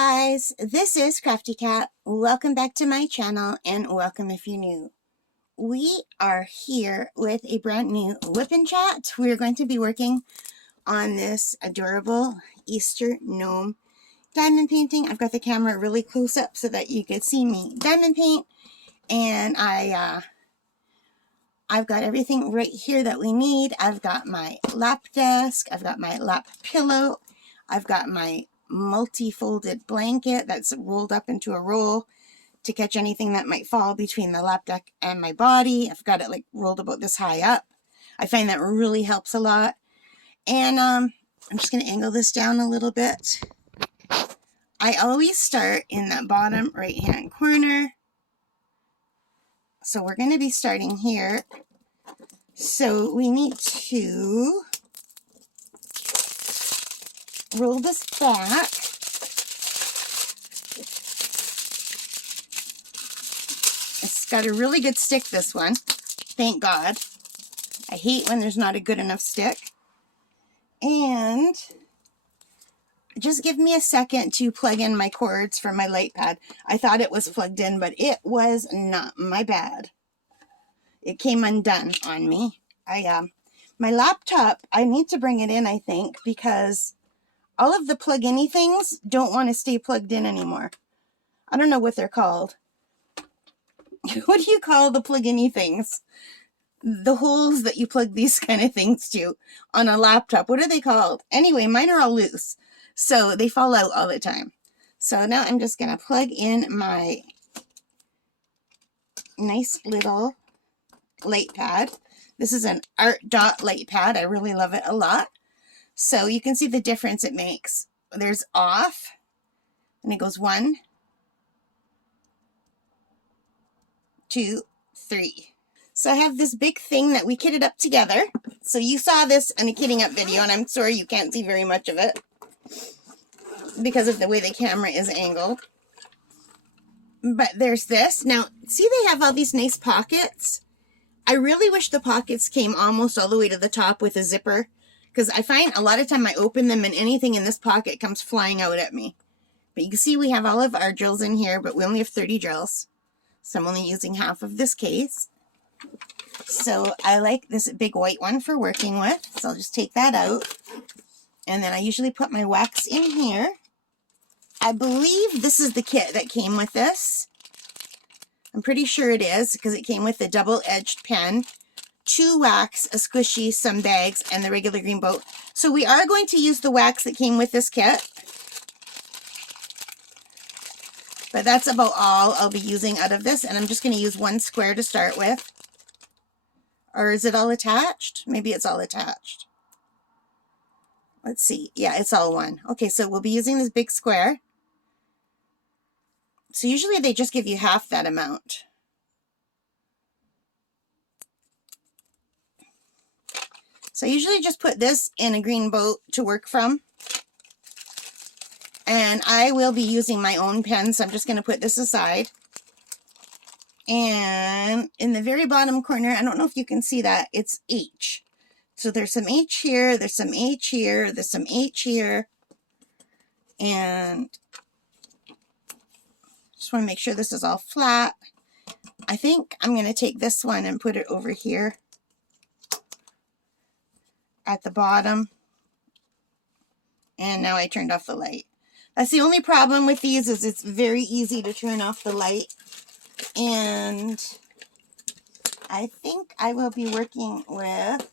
guys, this is Crafty Cat. Welcome back to my channel and welcome if you're new. We are here with a brand new WIP'n'Chat. We're going to be working on this adorable Easter gnome diamond painting. I've got the camera really close up so that you can see me diamond paint, and I've got everything right here that we need. I've got my lap desk, I've got my lap pillow, I've got my multi-folded blanket that's rolled up into a roll to catch anything that might fall between the lap deck and my body. I've got it like rolled about this high up. I find that really helps a lot. And I'm just going to angle this down a little bit. I always start in that bottom right hand corner. So we're going to be starting here. So we need to roll this back. It's got a really good stick, this one. Thank God. I hate when there's not a good enough stick. And just give me a second to plug in my cords for my light pad. I thought it was plugged in, but it was not. My bad. It came undone on me. My laptop, I need to bring it in, I think, because all of the plug-in-y things don't want to stay plugged in anymore. I don't know what they're called. What do you call the plug-in-y things? The holes that you plug these kind of things to on a laptop. What are they called? Anyway, mine are all loose, so they fall out all the time. So now I'm just going to plug in my nice little light pad. This is an Art Dot light pad. I really love it a lot. So you can see the difference it makes. There's off, and it goes 1, 2, 3. So I have this big thing that we kitted up together. So you saw this in a kitting up video, and I'm sorry you can't see very much of it because of the way the camera is angled. But there's this. Now, see they have all these nice pockets? I really wish the pockets came almost all the way to the top with a zipper, because I find a lot of time I open them and anything in this pocket comes flying out at me. But you can see we have all of our drills in here, but we only have 30 drills. So I'm only using half of this case. So I like this big white one for working with. So I'll just take that out. And then I usually put my wax in here. I believe this is the kit that came with this. I'm pretty sure it is, because it came with the double-edged pen, 2 wax, a squishy, some bags, and the regular green boat. So we are going to use the wax that came with this kit. But that's about all I'll be using out of this. And I'm just going to use 1 square to start with. Or is it all attached? Maybe it's all attached. Let's see. Yeah, it's all 1. Okay, so we'll be using this big square. So usually they just give you half that amount. So I usually just put this in a green boat to work from. And I will be using my own pen, so I'm just going to put this aside. And in the very bottom corner, I don't know if you can see that, it's H. So there's some H here, there's some H here, there's some H here. And just want to make sure this is all flat. I think I'm going to take this one and put it over here at the bottom. And now I turned off the light. That's the only problem with these, is it's very easy to turn off the light. And I think I will be working with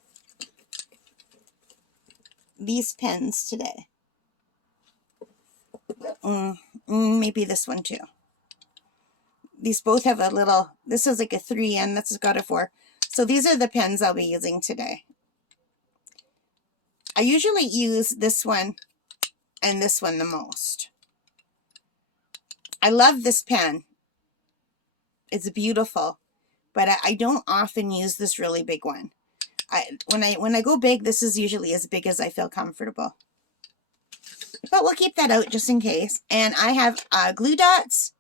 these pens today. Maybe this one too. These both have a little, this is like a 3 and this has got a 4. So these are the pens I'll be using today. I usually use this one and this one the most. I love this pen. It's beautiful, but I don't often use this really big one. When I go big, this is usually as big as I feel comfortable. But we'll keep that out just in case. And I have glue dots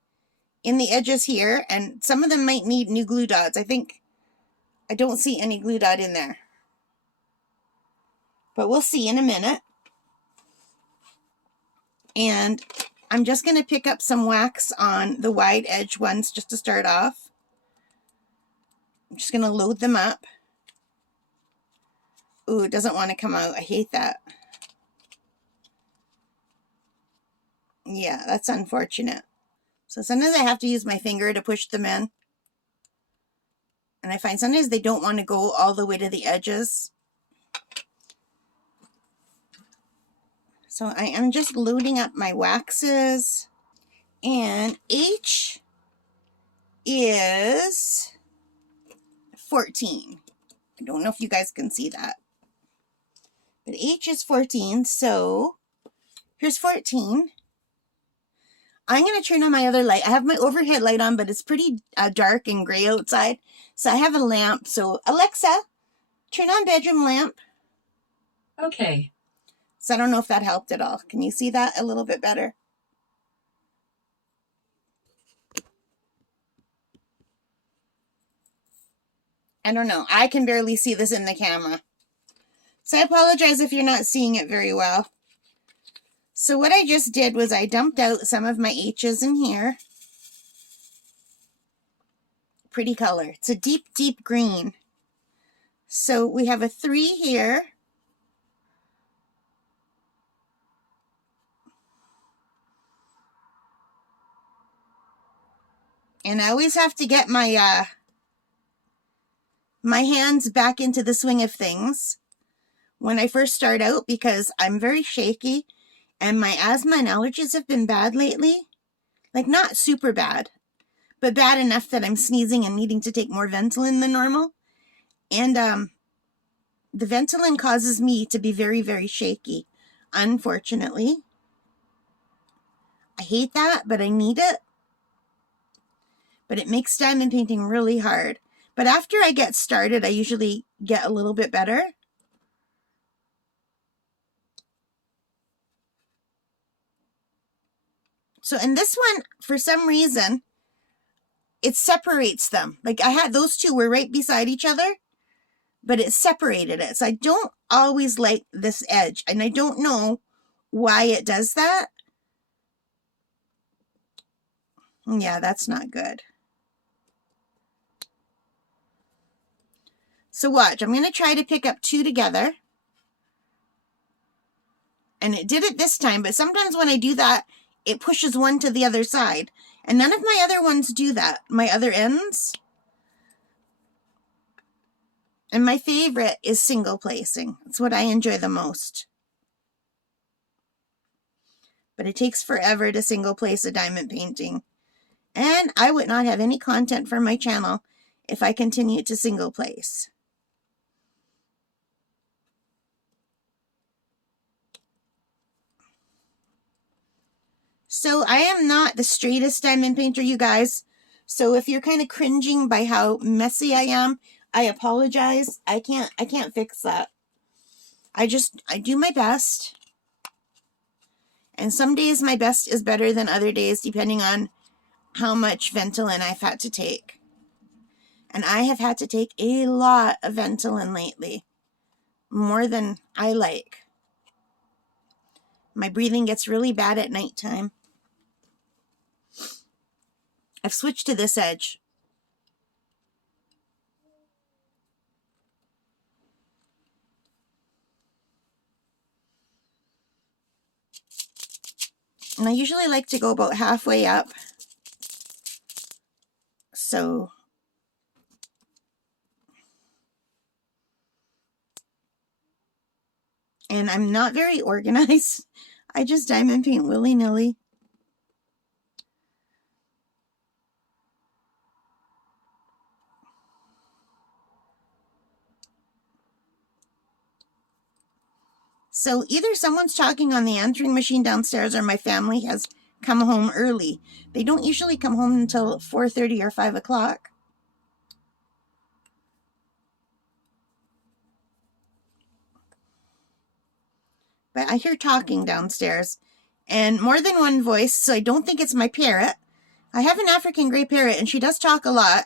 in the edges here, and some of them might need new glue dots. I don't see any glue dot in there, but we'll see in a minute. And I'm just going to pick up some wax on the wide edge ones just to start off. I'm just going to load them up. Ooh, it doesn't want to come out. I hate that. Yeah, that's unfortunate. So sometimes I have to use my finger to push them in. And I find sometimes they don't want to go all the way to the edges. So I am just loading up my waxes. And H is 14. I don't know if you guys can see that. But H is 14, so here's 14. I'm going to turn on my other light. I have my overhead light on, but it's pretty dark and gray outside. So I have a lamp. So Alexa, turn on bedroom lamp. Okay. So I don't know if that helped at all. Can you see that a little bit better? I don't know. I can barely see this in the camera. So I apologize if you're not seeing it very well. So what I just did was I dumped out some of my H's in here. Pretty color. It's a deep, deep green. So we have a 3 here. And I always have to get my my hands back into the swing of things when I first start out because I'm very shaky and my asthma and allergies have been bad lately. Like not super bad, but bad enough that I'm sneezing and needing to take more Ventolin than normal. And the Ventolin causes me to be very, very shaky, unfortunately. I hate that, but I need it. But it makes diamond painting really hard. But after I get started, I usually get a little bit better. So in this one, for some reason, it separates them. Like I had those two were right beside each other, but it separated it. So I don't always like this edge, and I don't know why it does that. Yeah, that's not good. So watch, I'm going to try to pick up 2 together. And it did it this time, but sometimes when I do that, it pushes one to the other side. And none of my other ones do that, my other ends. And my favorite is single placing. It's what I enjoy the most. But it takes forever to single place a diamond painting. And I would not have any content for my channel if I continued to single place. So I am not the straightest diamond painter, you guys. So if you're kind of cringing by how messy I am, I apologize. I can't fix that. I do my best. And some days my best is better than other days, depending on how much Ventolin I've had to take. And I have had to take a lot of Ventolin lately. More than I like. My breathing gets really bad at nighttime. I've switched to this edge. And I usually like to go about halfway up. So and I'm not very organized. I just diamond paint willy-nilly. So either someone's talking on the answering machine downstairs or my family has come home early. They don't usually come home until 4:30 or 5 o'clock. But I hear talking downstairs and more than one voice, so I don't think it's my parrot. I have an African gray parrot and she does talk a lot,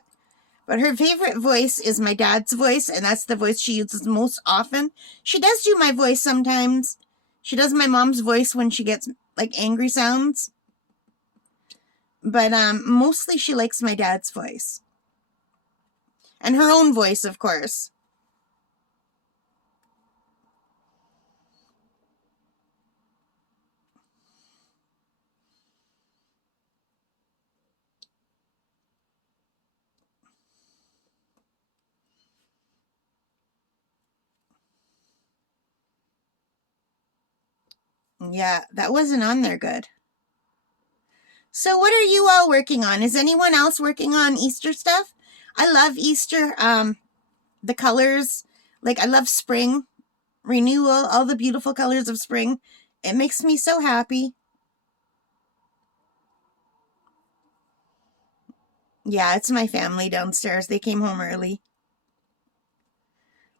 but her favorite voice is my dad's voice, and that's the voice she uses most often. She does do my voice sometimes. She does my mom's voice when she gets like angry sounds. But mostly she likes my dad's voice. And her own voice, of course. Yeah, that wasn't on there good. So what are you all working on? Is anyone else working on Easter stuff? I love Easter. The colors, like I love spring, renewal, all the beautiful colors of spring. It makes me so happy. Yeah, it's my family downstairs. They came home early.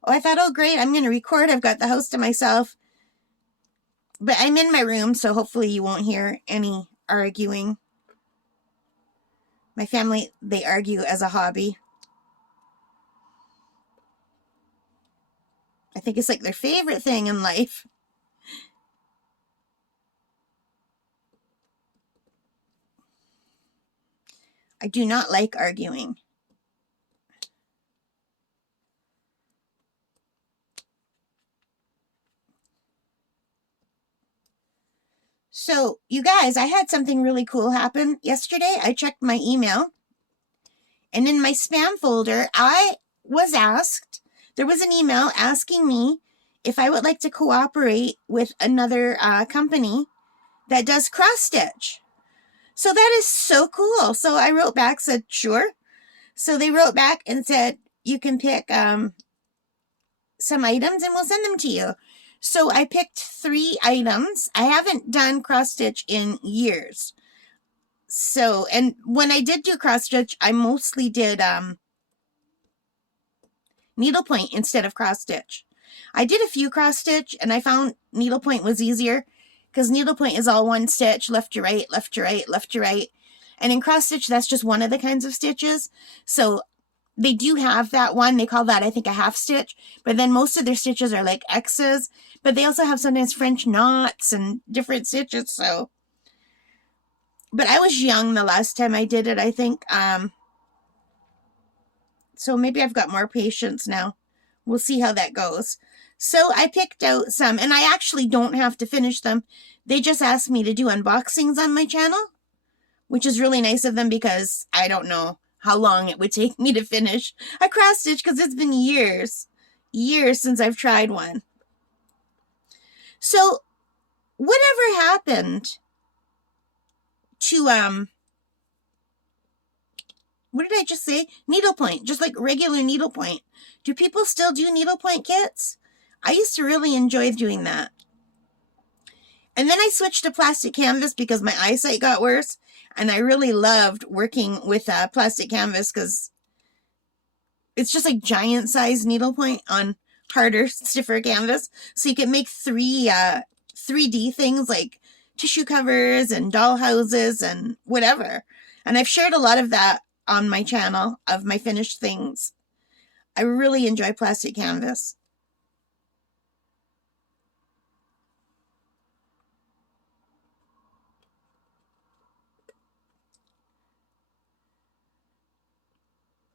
Oh, I thought, oh great, I'm going to record. I've got the house to myself. But I'm in my room, so hopefully you won't hear any arguing. My family, they argue as a hobby. I think it's like their favorite thing in life. I do not like arguing. So, you guys, I had something really cool happen yesterday. I checked my email, and in my spam folder, I was asked, there was an email asking me if I would like to cooperate with another company that does cross-stitch. So that is so cool. So I wrote back, said, sure. So they wrote back and said, you can pick some items and we'll send them to you. So I picked 3 items. I haven't done cross-stitch in years. So, and when I did do cross-stitch, I mostly did needlepoint instead of cross-stitch. I did a few cross-stitch and I found needlepoint was easier because needlepoint is all one stitch, left to right, left to right, left to right. And in cross-stitch, that's just one of the kinds of stitches. So they do have that one. They call that, I think, a half stitch. But then most of their stitches are like X's. But they also have sometimes French knots and different stitches. So, but I was young the last time I did it, I think. So maybe I've got more patience now. We'll see how that goes. So I picked out some, and I actually don't have to finish them. They just asked me to do unboxings on my channel, which is really nice of them because I don't know how long it would take me to finish a cross stitch because it's been years since I've tried one. So whatever happened to, what did I just say? Needlepoint, just like regular needlepoint. Do people still do needlepoint kits? I used to really enjoy doing that. And then I switched to plastic canvas because my eyesight got worse. And I really loved working with plastic canvas because it's just like giant size needlepoint on harder, stiffer canvas. So you can make 3D things like tissue covers and doll houses and whatever. And I've shared a lot of that on my channel of my finished things. I really enjoy plastic canvas.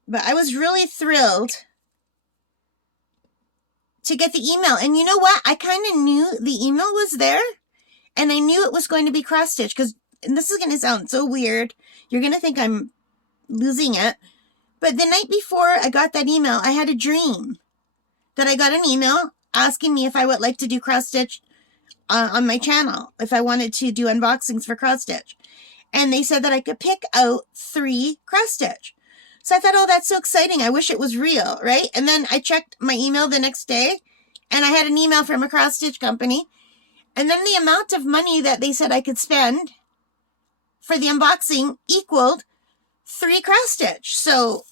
But I was really thrilled to get the email. And you know what? I kind of knew the email was there. And I knew it was going to be cross-stitch. Because, and this is going to sound so weird. You're going to think I'm losing it. But the night before I got that email, I had a dream that I got an email asking me if I would like to do cross-stitch on my channel. If I wanted to do unboxings for cross-stitch. And they said that I could pick out 3 cross-stitch. So I thought, oh, that's so exciting. I wish it was real, right? And then I checked my email the next day, and I had an email from a cross-stitch company. And then the amount of money that they said I could spend for the unboxing equaled 3 cross-stitch. So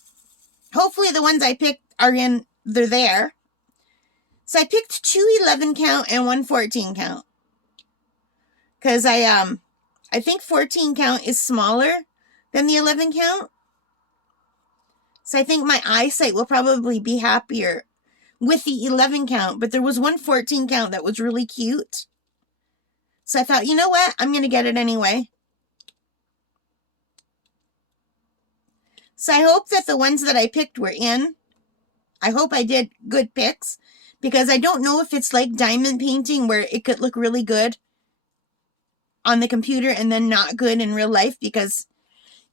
hopefully the ones I picked they're there. So I picked 2 11 count and 1 14 count. Because I think 14 count is smaller than the 11 count. So I think my eyesight will probably be happier with the 11 count. But there was 1 14 count that was really cute. So I thought, you know what? I'm going to get it anyway. So I hope that the ones that I picked were in. I hope I did good picks, because I don't know if it's like diamond painting where it could look really good on the computer and then not good in real life, because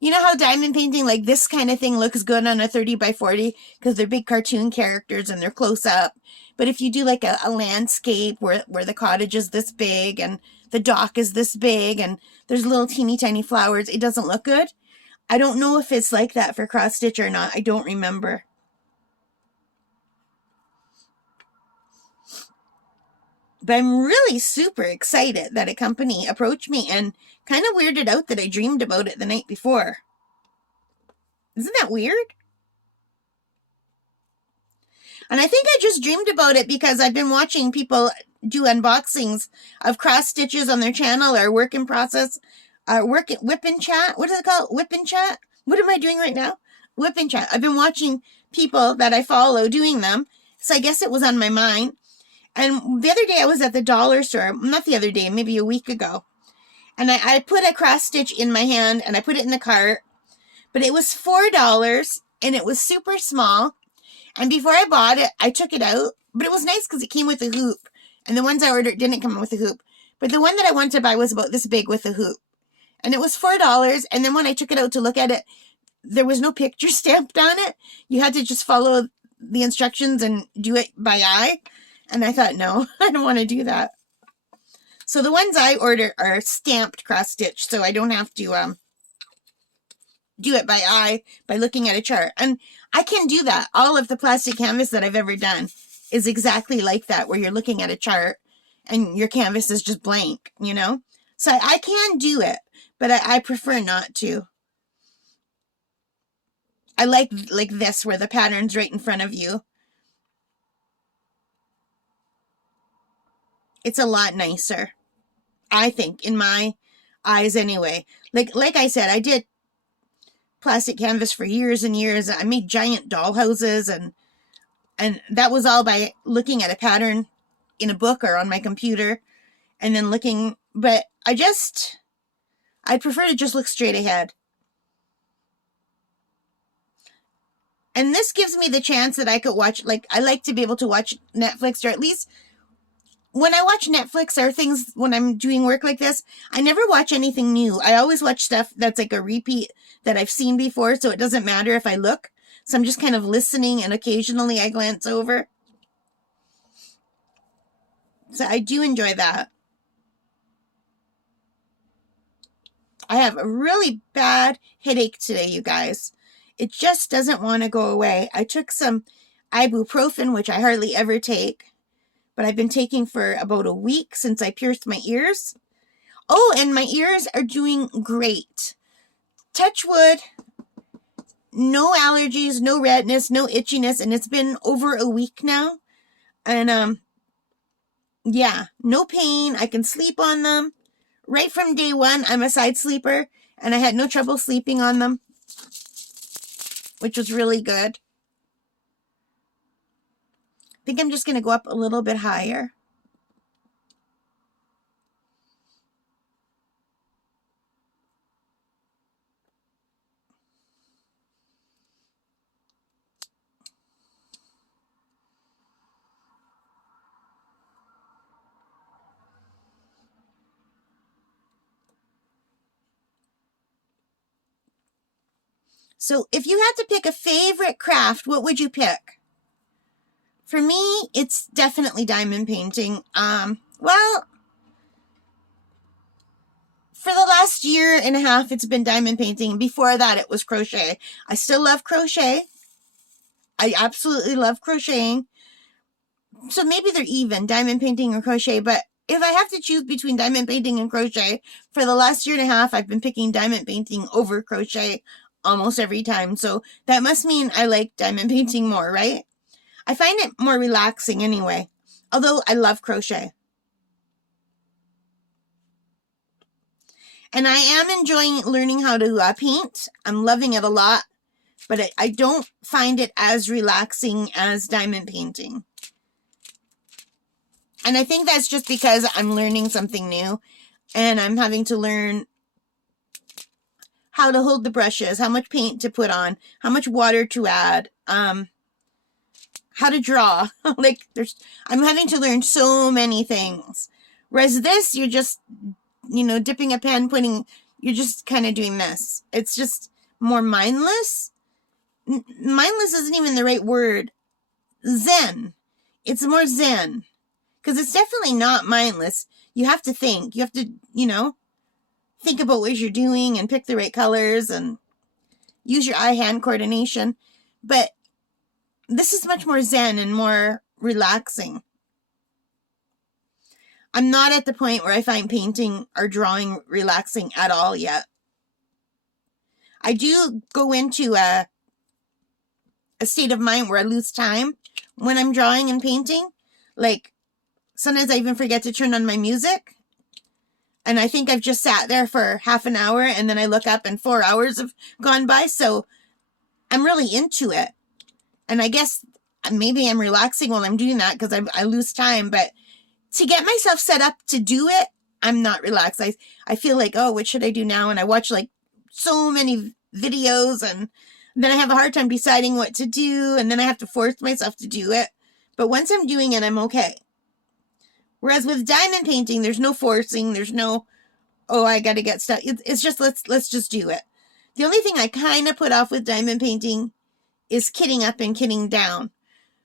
you know how diamond painting, like this kind of thing, looks good on a 30 by 40 because they're big cartoon characters and they're close up. But if you do like a landscape where the cottage is this big and the dock is this big and there's little teeny tiny flowers, it doesn't look good. I don't know if it's like that for cross stitch or not. I don't remember. But I'm really super excited that a company approached me, and kind of weirded out that I dreamed about it the night before. Isn't that weird? And I think I just dreamed about it because I've been watching people do unboxings of cross stitches on their channel, or work in process, WIP'n'Chat. What is it called? WIP'n'Chat? What am I doing right now? WIP'n'Chat. I've been watching people that I follow doing them, so I guess it was on my mind. And the other day I was at the dollar store, not the other day, maybe a week ago, and I put a cross stitch in my hand and I put it in the cart, but it was $4 and it was super small. And before I bought it, I took it out, but it was nice because it came with a hoop. And the ones I ordered didn't come with a hoop. But the one that I wanted to buy was about this big with a hoop. And it was $4. And then when I took it out to look at it, there was no picture stamped on it. You had to just follow the instructions and do it by eye. And I thought, no, I don't want to do that. So the ones I order are stamped cross stitch, so I don't have to do it by eye by looking at a chart. And I can do that. All of the plastic canvas that I've ever done is exactly like that, where you're looking at a chart and your canvas is just blank, you know? So I can do it, but I prefer not to. I like this, where the pattern's right in front of you. It's a lot nicer, I think, in my eyes anyway. Like I said, I did plastic canvas for years and years. I made giant doll houses, and that was all by looking at a pattern in a book or on my computer and then looking. But I prefer to just look straight ahead. And this gives me the chance that I could watch, like, I like to be able to watch Netflix, or at least when I watch Netflix or things when I'm doing work like this, I never watch anything new. I always watch stuff that's like a repeat that I've seen before, so it doesn't matter if I look. So I'm just kind of listening, and occasionally I glance over. So I do enjoy that. I have a really bad headache today, you guys. It just doesn't want to go away. I took some ibuprofen, which I hardly ever take, but I've been taking for about a week since I pierced my ears. Oh, and my ears are doing great. Touch wood. No allergies, no redness, no itchiness, and it's been over a week now. And yeah, no pain. I can sleep on them. Right from day one, I'm a side sleeper, and I had no trouble sleeping on them, which was really good. I think I'm just going to go up a little bit higher. So if you had to pick a favorite craft, what would you pick? For me, it's definitely diamond painting. Well, for the last year and a half, it's been diamond painting. Before that, it was crochet. I still love crochet. I absolutely love crocheting. So maybe they're even, diamond painting or crochet. But if I have to choose between diamond painting and crochet, for the last year and a half, I've been picking diamond painting over crochet almost every time. So that must mean I like diamond painting more, right? I find it more relaxing anyway, although I love crochet. And I am enjoying learning how to paint. I'm loving it a lot, but I don't find it as relaxing as diamond painting. And I think that's just because I'm learning something new, and I'm having to learn how to hold the brushes, how much paint to put on, how much water to add, how to draw. Like I'm having to learn so many things. Whereas this, you're just, dipping a pen, you're just kind of doing this. It's just more mindless. Mindless isn't even the right word. Zen. It's more zen. Because it's definitely not mindless. You have to think. You have to, think about what you're doing and pick the right colors and use your eye-hand coordination. But this is much more zen and more relaxing. I'm not at the point where I find painting or drawing relaxing at all yet. I do go into a state of mind where I lose time when I'm drawing and painting. Like, sometimes I even forget to turn on my music. And I think I've just sat there for half an hour and then I look up and 4 hours have gone by. So I'm really into it. And I guess maybe I'm relaxing while I'm doing that because I lose time. But to get myself set up to do it, I'm not relaxed. I feel like, oh, what should I do now? And I watch like so many videos and then I have a hard time deciding what to do. And then I have to force myself to do it. But once I'm doing it, I'm okay. Whereas with diamond painting, there's no forcing. There's no, oh, I got to get stuff. It's just, let's just do it. The only thing I kind of put off with diamond painting is kitting up and kitting down.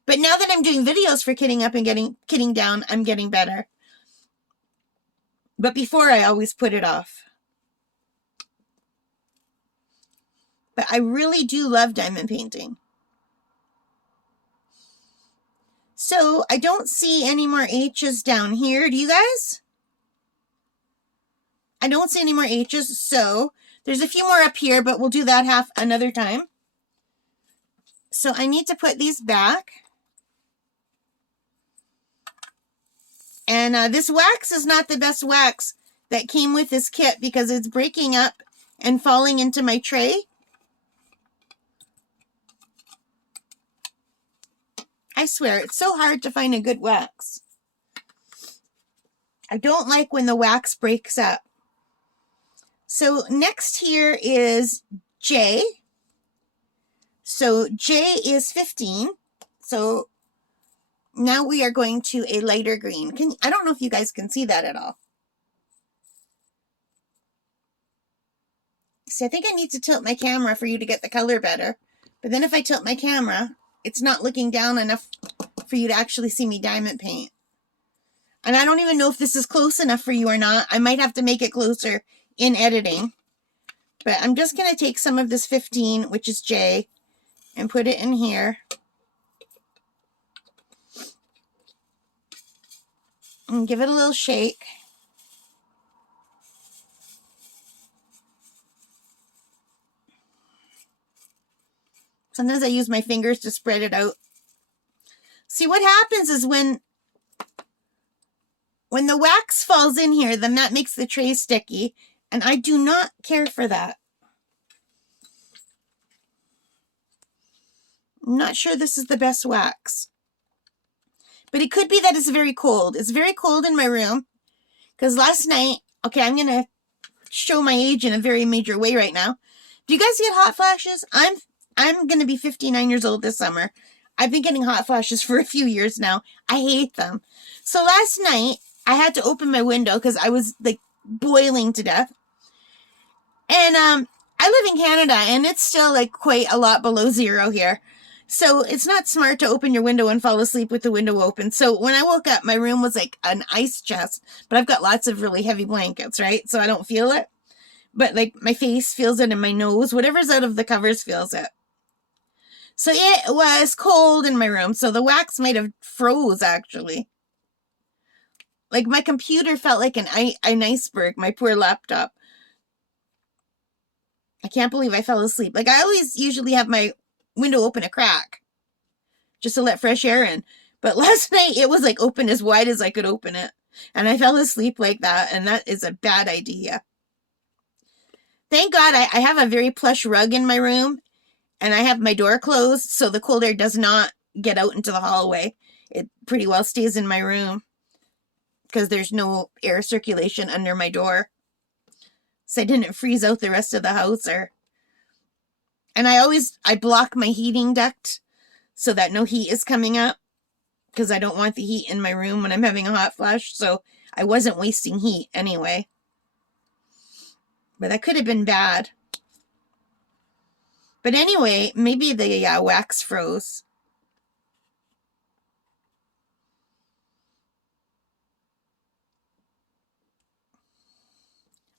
But now that I'm doing videos for kitting up and kitting down, I'm getting better. But before, I always put it off. But I really do love diamond painting. So I don't see any more H's down here. Do you guys? I don't see any more H's. So there's a few more up here, but we'll do that another time. So I need to put these back. And this wax is not the best wax that came with this kit because it's breaking up and falling into my tray. I swear, it's so hard to find a good wax. I don't like when the wax breaks up. So next here is J. So J is 15. So now we are going to a lighter green. I don't know if you guys can see that at all. See, I think I need to tilt my camera for you to get the color better. But then if I tilt my camera, it's not looking down enough for you to actually see me diamond paint. And I don't even know if this is close enough for you or not. I might have to make it closer in editing. But I'm just going to take some of this 15, which is J, and put it in here. And give it a little shake. Sometimes I use my fingers to spread it out. See, what happens is when the wax falls in here, then that makes the tray sticky, and I do not care for that. I'm not sure this is the best wax. But it could be that it's very cold. It's very cold in my room. Because last night, okay, I'm going to show my age in a very major way right now. Do you guys get hot flashes? I'm going to be 59 years old this summer. I've been getting hot flashes for a few years now. I hate them. So last night, I had to open my window because I was like boiling to death. And I live in Canada and it's still like quite a lot below zero here. So it's not smart to open your window and fall asleep with the window open. So when I woke up, my room was like an ice chest, but I've got lots of really heavy blankets, right? So I don't feel it. But like my face feels it and my nose, whatever's out of the covers feels it. So it was cold in my room. So the wax might have froze actually. Like my computer felt like an iceberg, my poor laptop. I can't believe I fell asleep. Like I always usually have my window open a crack just to let fresh air in. But last night it was like open as wide as I could open it. And I fell asleep like that. And that is a bad idea. Thank God I have a very plush rug in my room. And I have my door closed. So the cold air does not get out into the hallway. It pretty well stays in my room. Because there's no air circulation under my door. so I didn't freeze out the rest of the house. And I block my heating duct so that no heat is coming up, because I don't want the heat in my room when I'm having a hot flash. So I wasn't wasting heat anyway. But that could have been bad. But anyway, maybe the wax froze.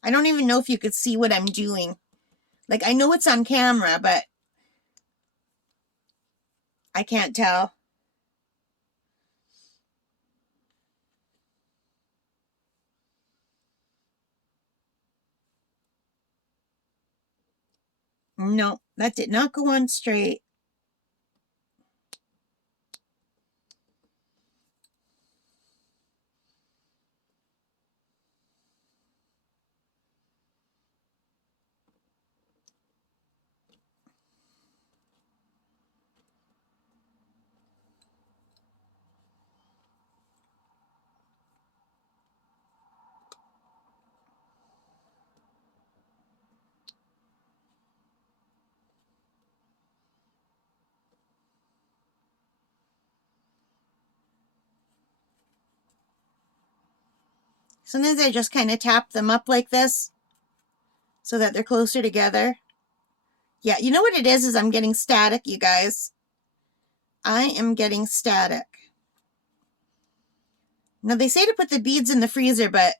I don't even know if you could see what I'm doing. Like, I know it's on camera, but I can't tell. No, that did not go on straight. Sometimes I just kind of tap them up like this so that they're closer together. Yeah, you know what it is I'm getting static, you guys. I am getting static. Now, they say to put the beads in the freezer, but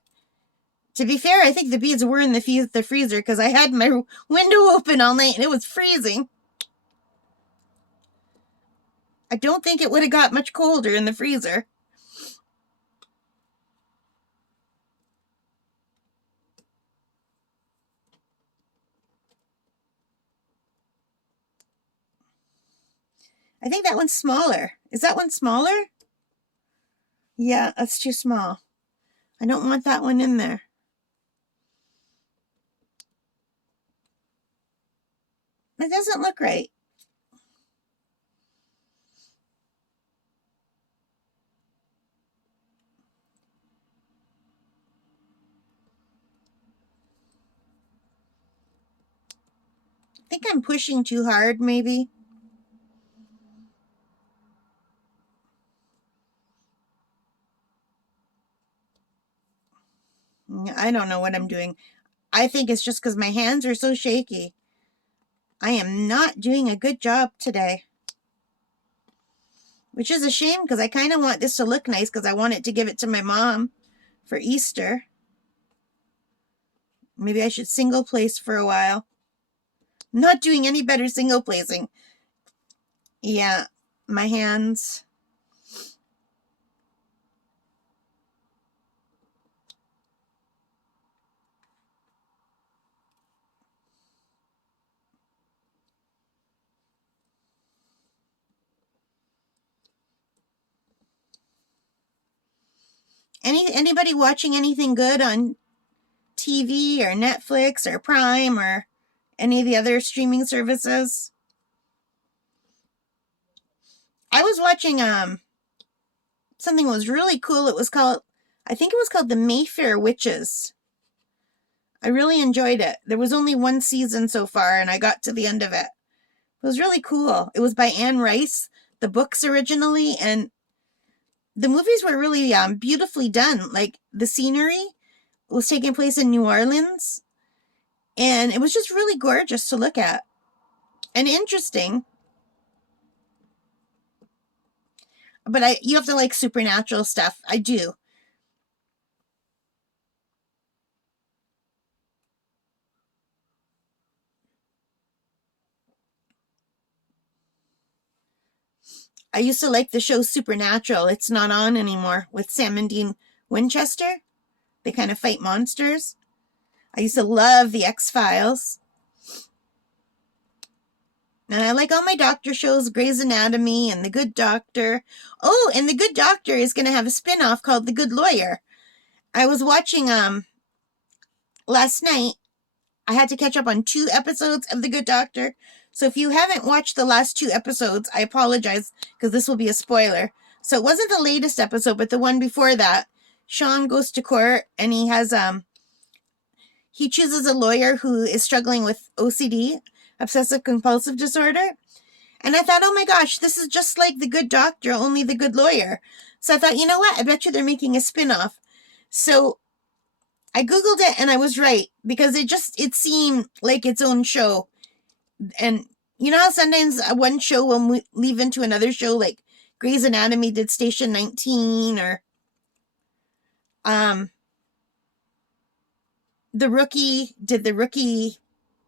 to be fair, I think the beads were in the freezer because I had my window open all night and it was freezing. I don't think it would have got much colder in the freezer. I think that one's smaller. Is that one smaller? Yeah, that's too small. I don't want that one in there. It doesn't look right. I think I'm pushing too hard, maybe. I don't know what I'm doing. I think it's just because my hands are so shaky. I am not doing a good job today. Which is a shame because I kind of want this to look nice because I want it to give it to my mom for Easter. Maybe I should single place for a while. Not doing any better single placing. Yeah, my hands. Anybody watching anything good on TV or Netflix or Prime or any of the other streaming services? I was watching something that was really cool. I think it was called The Mayfair Witches. I really enjoyed it. There was only one season so far and I got to the end of it. It was really cool. It was by Anne Rice, the books originally, and the movies were really beautifully done. Like, the scenery was taking place in New Orleans, and it was just really gorgeous to look at and interesting. But you have to like supernatural stuff. I do. I used to like the show Supernatural. It's not on anymore, with Sam and Dean Winchester. They kind of fight monsters. I used to love the X-Files. And I like all my doctor shows, Grey's Anatomy and The Good Doctor. Oh, and The Good Doctor is going to have a spin-off called The Good Lawyer. I was watching last night. I had to catch up on 2 episodes of The Good Doctor. So if you haven't watched the last 2 episodes, I apologize because this will be a spoiler. So it wasn't the latest episode, but the one before that. Sean goes to court and he has he chooses a lawyer who is struggling with OCD, obsessive compulsive disorder. And I thought, oh my gosh, this is just like The Good Doctor, only The Good Lawyer. So I thought, you know what? I bet you they're making a spin-off. So I Googled it and I was right, because it seemed like its own show. And you know how sometimes one show will leave into another show, like Grey's Anatomy did Station 19, or The Rookie did The Rookie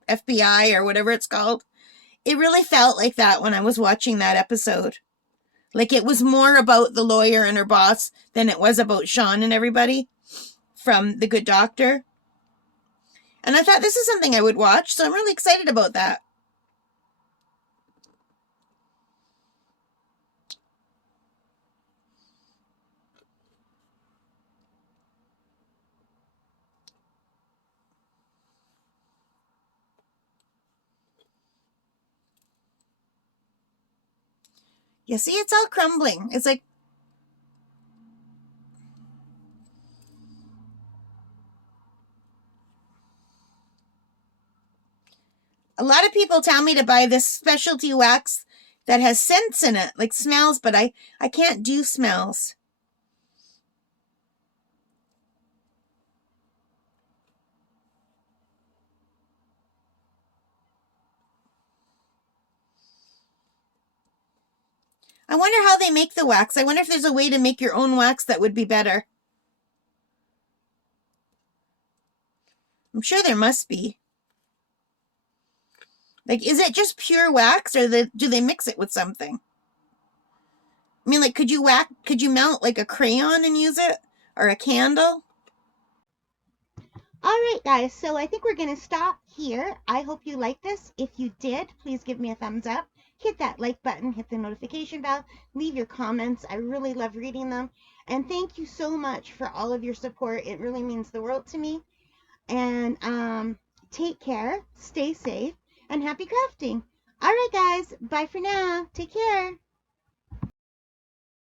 FBI, or whatever it's called. It really felt like that when I was watching that episode. Like it was more about the lawyer and her boss than it was about Sean and everybody from The Good Doctor. And I thought this is something I would watch, so I'm really excited about that. You see, it's all crumbling. It's like, a lot of people tell me to buy this specialty wax that has scents in it, like smells, but I can't do smells. I wonder how they make the wax. I wonder if there's a way to make your own wax that would be better. I'm sure there must be. Like, is it just pure wax, or do they mix it with something? I mean, like, could you melt like a crayon and use it? Or a candle? All right, guys, so I think we're going to stop here. I hope you liked this. If you did, please give me a thumbs up. Hit that like button, hit the notification bell, leave your comments. I really love reading them. And thank you so much for all of your support. It really means the world to me. And take care, stay safe, and happy crafting. All right, guys, bye for now. Take care.